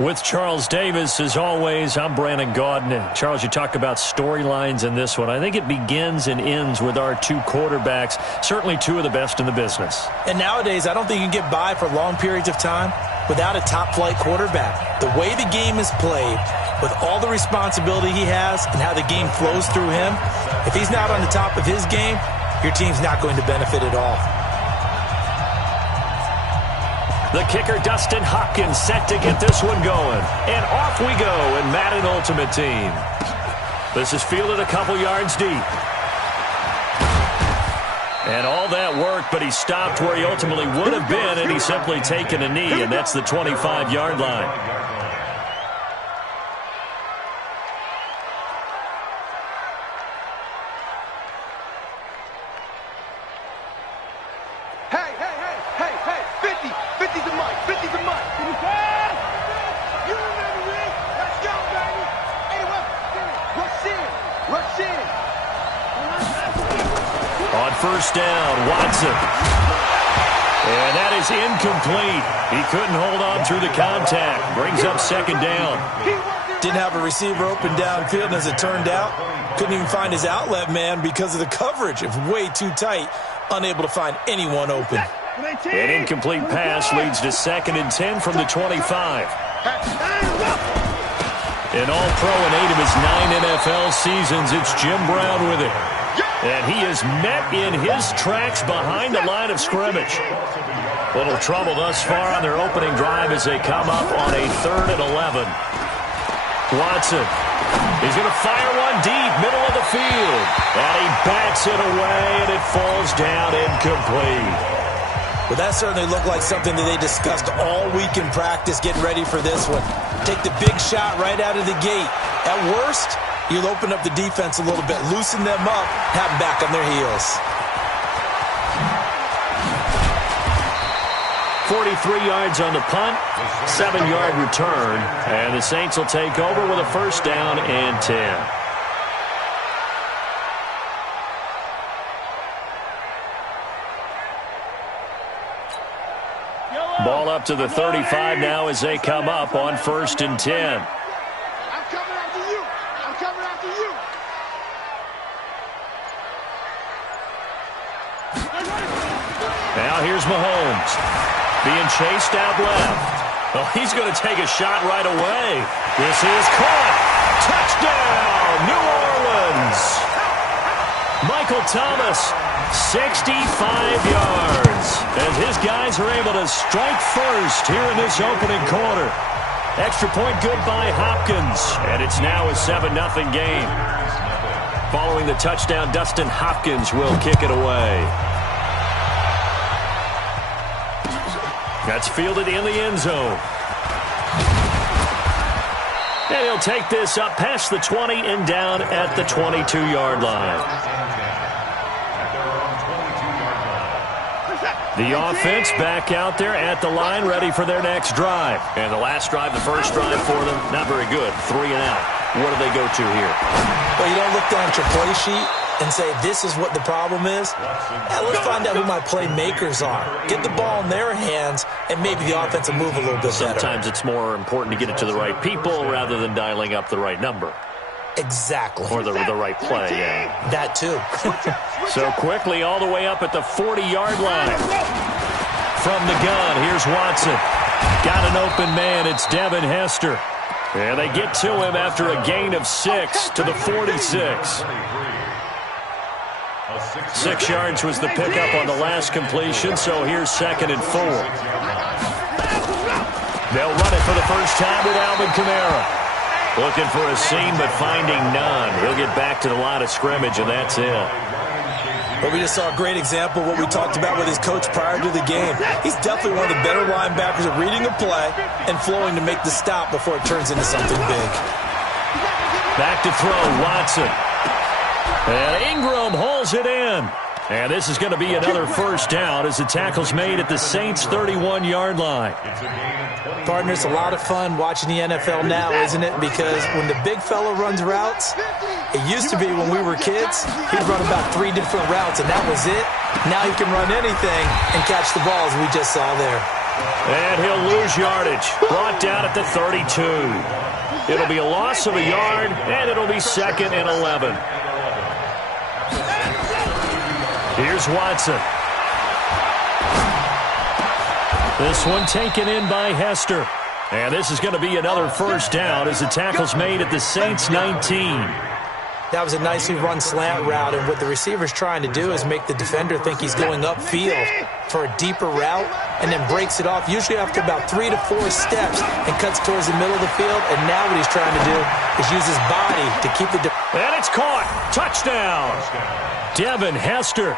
With Charles Davis, as always, I'm Brandon Gaudin. Charles, you talk about storylines in this one. I think it begins and ends with our two quarterbacks, certainly two of the best in the business. And nowadays, I don't think you can get by for long periods of time without a top-flight quarterback. The way the game is played, with all the responsibility he has and how the game flows through him, if he's not on the top of his game, your team's not going to benefit at all. The kicker, Dustin Hopkins, set to get this one going. And off we go in Madden Ultimate Team. This is fielded a couple yards deep. And all that work, but he stopped where he ultimately would have been, and he's simply taken a knee, and that's the 25-yard line. First down, Watson. And that is incomplete. He couldn't hold on through the contact. Brings up second down. Didn't have a receiver open downfield, and as it turned out, couldn't even find his outlet man because of the coverage. It was way too tight, unable to find anyone open. An incomplete pass leads to 2nd and 10 from the 25. An all-pro in 8 of his 9 NFL seasons, it's Jim Brown with it. And he is met in his tracks behind the line of scrimmage. Little trouble thus far on their opening drive as they come up on a 3rd and 11. Watson. He's going to fire one deep, middle of the field. And he bats it away, and it falls down incomplete. Well, that certainly looked like something that they discussed all week in practice getting ready for this one. Take the big shot right out of the gate. At worst, you'll open up the defense a little bit, loosen them up, have them back on their heels. 43 yards on the punt, 7-yard return, and the Saints will take over with a first down and 10. Ball up to the 35 now as they come up on 1st and 10. Now here's Mahomes. Being chased out left. Well, he's going to take a shot right away. This is caught. Touchdown, New Orleans. Michael Thomas, 65 yards. As his guys are able to strike first here in this opening quarter. Extra point good by Hopkins. And it's now a 7-0 game. Following the touchdown, Dustin Hopkins will kick it away. That's fielded in the end zone. And he'll take this up past the 20 and down at the 22-yard line. The offense back out there at the line, ready for their next drive. And the last drive, the first drive for them, not very good. 3 and out. What do they go to here? Well, you don't look down at your play sheet and say, this is what the problem is. Let's find out who my playmakers are. Get the ball in their hands, and maybe the offense will move a little bit better. Sometimes it's more important to get it to the right people rather than dialing up the right number. Exactly. Or the right play, yeah. That too. So quickly all the way up at the 40-yard line. From the gun, here's Watson. Got an open man, it's Devin Hester. And they get to him after a gain of 6 to the 46. 6 yards was the pickup on the last completion, so here's 2nd and 4. They'll run it for the first time with Alvin Kamara. Looking for a seam, but finding none. He'll get back to the line of scrimmage, and that's it. Well, we just saw a great example of what we talked about with his coach prior to the game. He's definitely one of the better linebackers at reading a play and flowing to make the stop before it turns into something big. Back to throw, Watson. And Ingram hauls it in. And this is going to be another first down as the tackle's made at the Saints' 31-yard line. Partner, it's a lot of fun watching the NFL now, isn't it? Because when the big fella runs routes, it used to be when we were kids, he'd run about 3 different routes, and that was it. Now he can run anything and catch the ball, as we just saw there. And he'll lose yardage. Brought down at the 32. It'll be a loss of a yard, and it'll be 2nd and 11. Here's Watson. This one taken in by Hester. And this is going to be another first down as the tackle's made at the Saints 19. That was a nicely run slant route, and what the receiver's trying to do is make the defender think he's going upfield for a deeper route and then breaks it off, usually after about 3 to 4 steps, and cuts towards the middle of the field. And now what he's trying to do is use his body to keep the... And it's caught. Touchdown. Devin Hester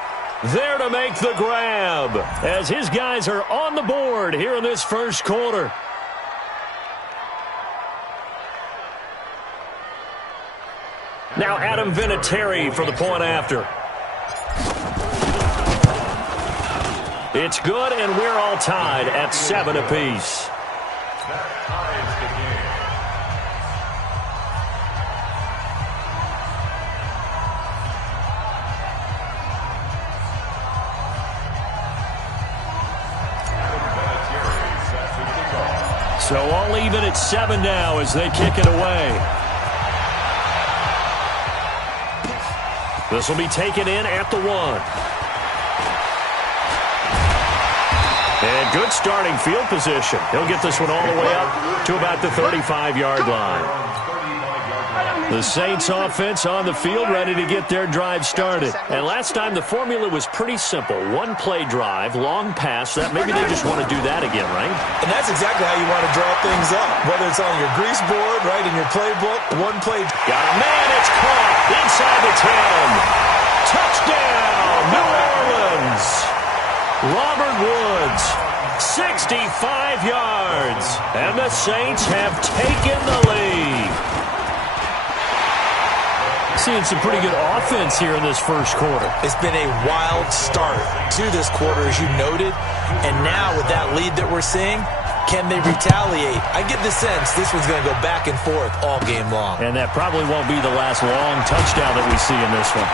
there to make the grab as his guys are on the board here in this first quarter. Now Adam Vinatieri for the point after. It's good, and we're all tied at 7 apiece. So all even at 7 now as they kick it away. This will be taken in at the 1. And good starting field position. He'll get this one all the way up to about the 35-yard line. The Saints offense on the field ready to get their drive started. And last time the formula was pretty simple. One-play drive, long pass. That maybe they just want to do that again, right? And that's exactly how you want to draw things up. Whether it's on your grease board, right, in your playbook, one-play. Got a man, it's caught inside the 10. Touchdown, New Orleans. Robert Woods, 65 yards. And the Saints have taken the lead. Seeing some pretty good offense here in this first quarter. It's been a wild start to this quarter, as you noted. And now with that lead that we're seeing, can they retaliate? I get the sense this one's going to go back and forth all game long. And that probably won't be the last long touchdown that we see in this one.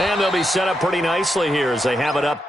And they'll be set up pretty nicely here as they have it up.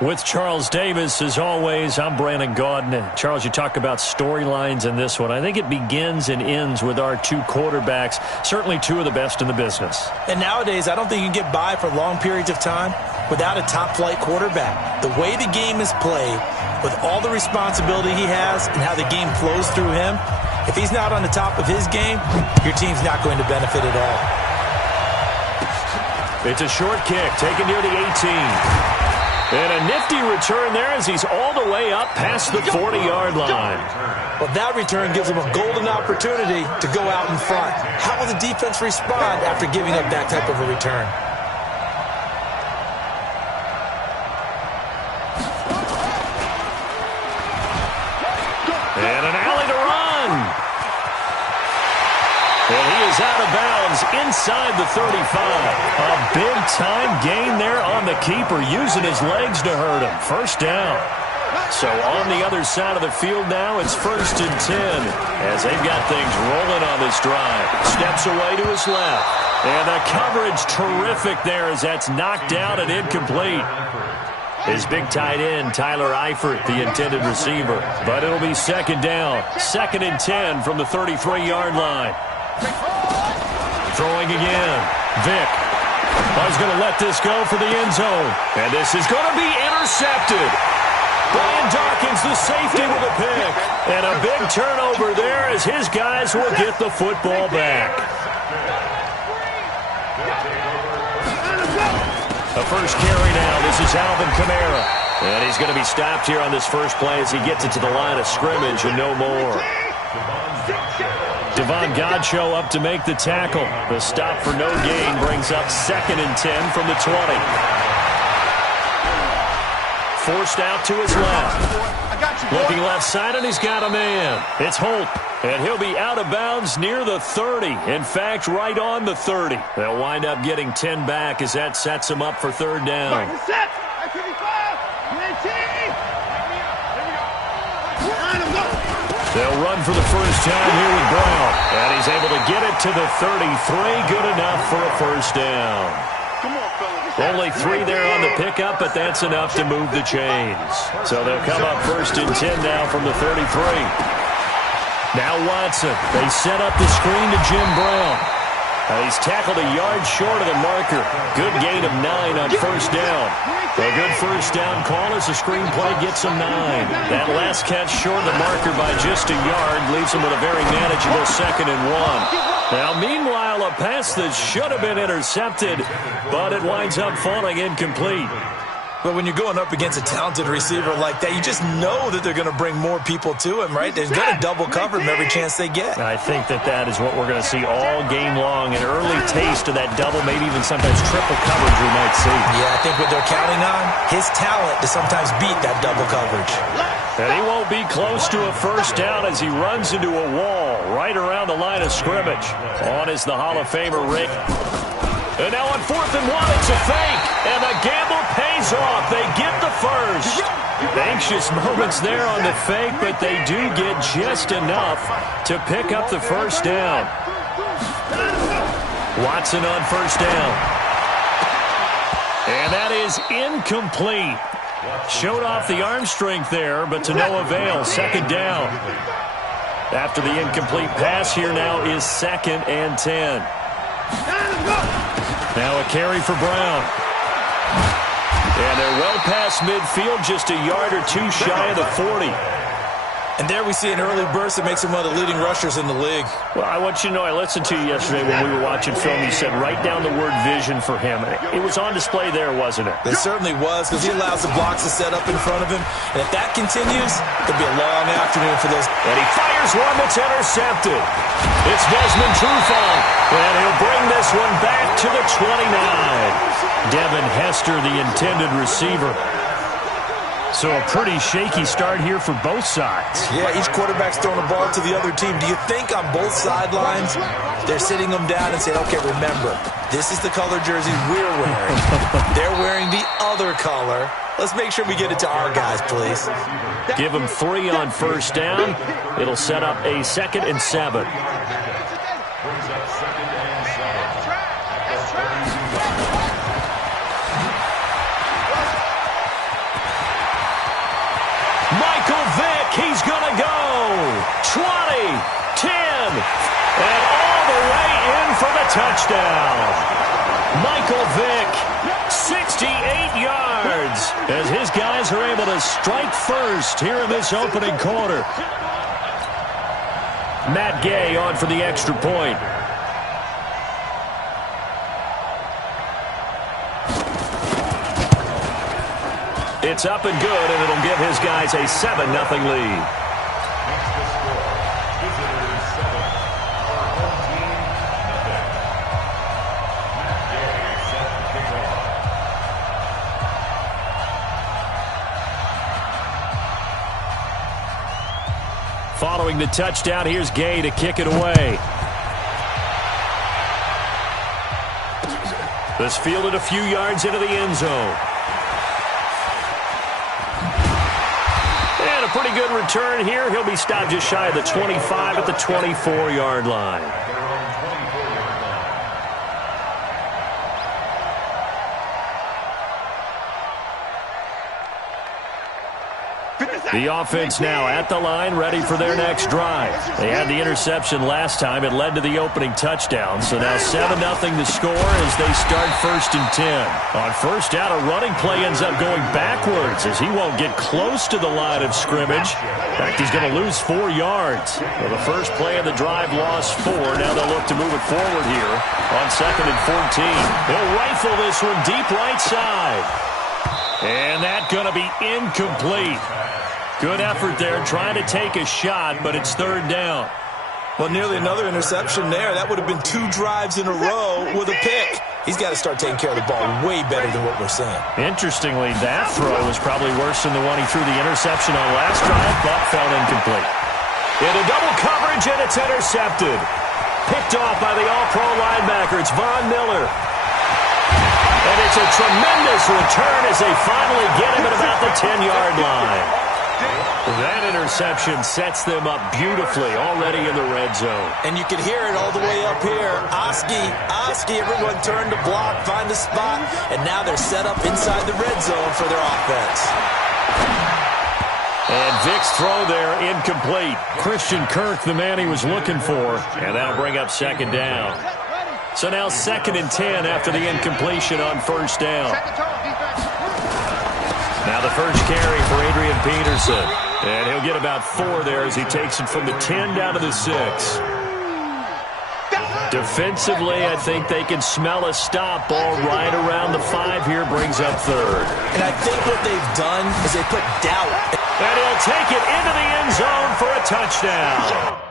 With Charles Davis, as always, I'm Brandon Gaudin. And Charles, you talk about storylines in this one. I think it begins and ends with our two quarterbacks, certainly two of the best in the business. And nowadays, I don't think you can get by for long periods of time without a top-flight quarterback. The way the game is played, with all the responsibility he has and how the game flows through him, if he's not on the top of his game, your team's not going to benefit at all. It's a short kick, taken near the 18. And a nifty return there as he's all the way up past the 40-yard line. Well, that return gives him a golden opportunity to go out in front. How will the defense respond after giving up that type of a return? And an alley to run. And he is out of bounds inside the 35. A big-time gain there on the keeper, using his legs to hurt him. First down. So on the other side of the field now, it's 1st and 10 as they've got things rolling on this drive. Steps away to his left. And the coverage terrific there as that's knocked out and incomplete. His big tight end, Tyler Eifert, the intended receiver. But it'll be 2nd down. 2nd and 10 from the 33-yard line. Throwing again. Vick. He's going to let this go for the end zone. And this is going to be intercepted. Brian Dawkins, the safety, with a pick. And a big turnover there as his guys will get the football back. The first carry now. This is Alvin Kamara. And he's going to be stopped here on this first play as he gets it to the line of scrimmage and no more. Devon Godchaux up to make the tackle. The stop for no gain brings up 2nd and 10 from the 20. Forced out to his left. Looking left side, and he's got a man. It's Holt, and he'll be out of bounds near the 30. In fact, right on the 30. They'll wind up getting 10 back as that sets him up for 3rd down. They'll run for the first time here with Brown. And he's able to get it to the 33. Good enough for a first down. Only 3 there on the pickup, but that's enough to move the chains. So they'll come up 1st and 10 now from the 33. Now Watson. They set up the screen to Jim Brown. He's tackled a yard short of the marker. Good gain of 9 on 1st down. A good first down call as the screen play gets him 9. That last catch short of the marker by just a yard leaves him with a very manageable 2nd and 1. Now, meanwhile, a pass that should have been intercepted, but it winds up falling incomplete. But when you're going up against a talented receiver like that, you just know that they're going to bring more people to him, right? They're going to double cover him every chance they get. I think that is what we're going to see all game long. An early taste of that double, maybe even sometimes triple coverage we might see. Yeah, I think what they're counting on, his talent to sometimes beat that double coverage. And he won't be close to a first down as he runs into a wall right around the line of scrimmage. On is the Hall of Famer, Rick. And now on 4th and 1, it's a fake. And the gamble pays off. They get the first. Anxious moments there on the fake, but they do get just enough to pick up the first down. Watson on 1st down. And that is incomplete. Showed off the arm strength there, but to no avail. 2nd down. After the incomplete pass, here now is 2nd and 10. Now a carry for Brown. And they're well past midfield, just a yard or 2 shy of the 40. And there we see an early burst that makes him one of the leading rushers in the league. Well, I want you to know, I listened to you yesterday when we were watching film. You said write down the word vision for him. It was on display there, wasn't it? It certainly was, because he allows the blocks to set up in front of him. And if that continues, it'll be a long afternoon for those. And he fires one that's intercepted. It's Desmond Trufant, and he'll bring this one back to the 29. Devin Hester, the intended receiver. So a pretty shaky start here for both sides. Yeah, each quarterback's throwing the ball to the other team. Do you think on both sidelines they're sitting them down and saying, okay, remember, this is the color jersey we're wearing. They're wearing the other color. Let's make sure we get it to our guys, please. Give them 3 on 1st down. It'll set up a 2nd and 7. 20, 10, and all the way in for the touchdown. Michael Vick, 68 yards, as his guys are able to strike first here in this opening quarter. Matt Gay on for the extra point. It's up and good, and it'll give his guys a 7-0 lead. Following the touchdown, here's Gay to kick it away. This fielded a few yards into the end zone. And a pretty good return here. He'll be stopped just shy of the 25 at the 24-yard line. The offense now at the line, ready for their next drive. They had the interception last time. It led to the opening touchdown. So now 7-0 the score as they start 1st and 10. On first down, a running play ends up going backwards as he won't get close to the line of scrimmage. In fact, he's going to lose 4 yards. Well, the first play of the drive lost 4. Now they'll look to move it forward here on 2nd and 14. They'll rifle this one deep right side. And that's going to be incomplete. Good effort there, trying to take a shot, but it's 3rd down. Well, nearly another interception there. That would have been 2 drives in a row with a pick. He's got to start taking care of the ball way better than what we're seeing. Interestingly, that throw was probably worse than the one he threw the interception on last drive, but fell incomplete. Into double coverage, and it's intercepted. Picked off by the all-pro linebacker. It's Von Miller. And it's a tremendous return as they finally get him at about the 10-yard line. That interception sets them up beautifully already in the red zone. And you can hear it all the way up here. Oski, everyone turned to block, find a spot, and now they're set up inside the red zone for their offense. And Vick's throw there incomplete. Christian Kirk, the man he was looking for, and that'll bring up 2nd down. So now 2nd and 10 after the incompletion on 1st down. Now the first carry for Adrian Peterson. And he'll get about 4 there as he takes it from the 10 down to the 6. Defensively, I think they can smell a stop. Ball right around the 5 here, brings up 3rd. And I think what they've done is they put doubt. And he'll take it into the end zone for a touchdown.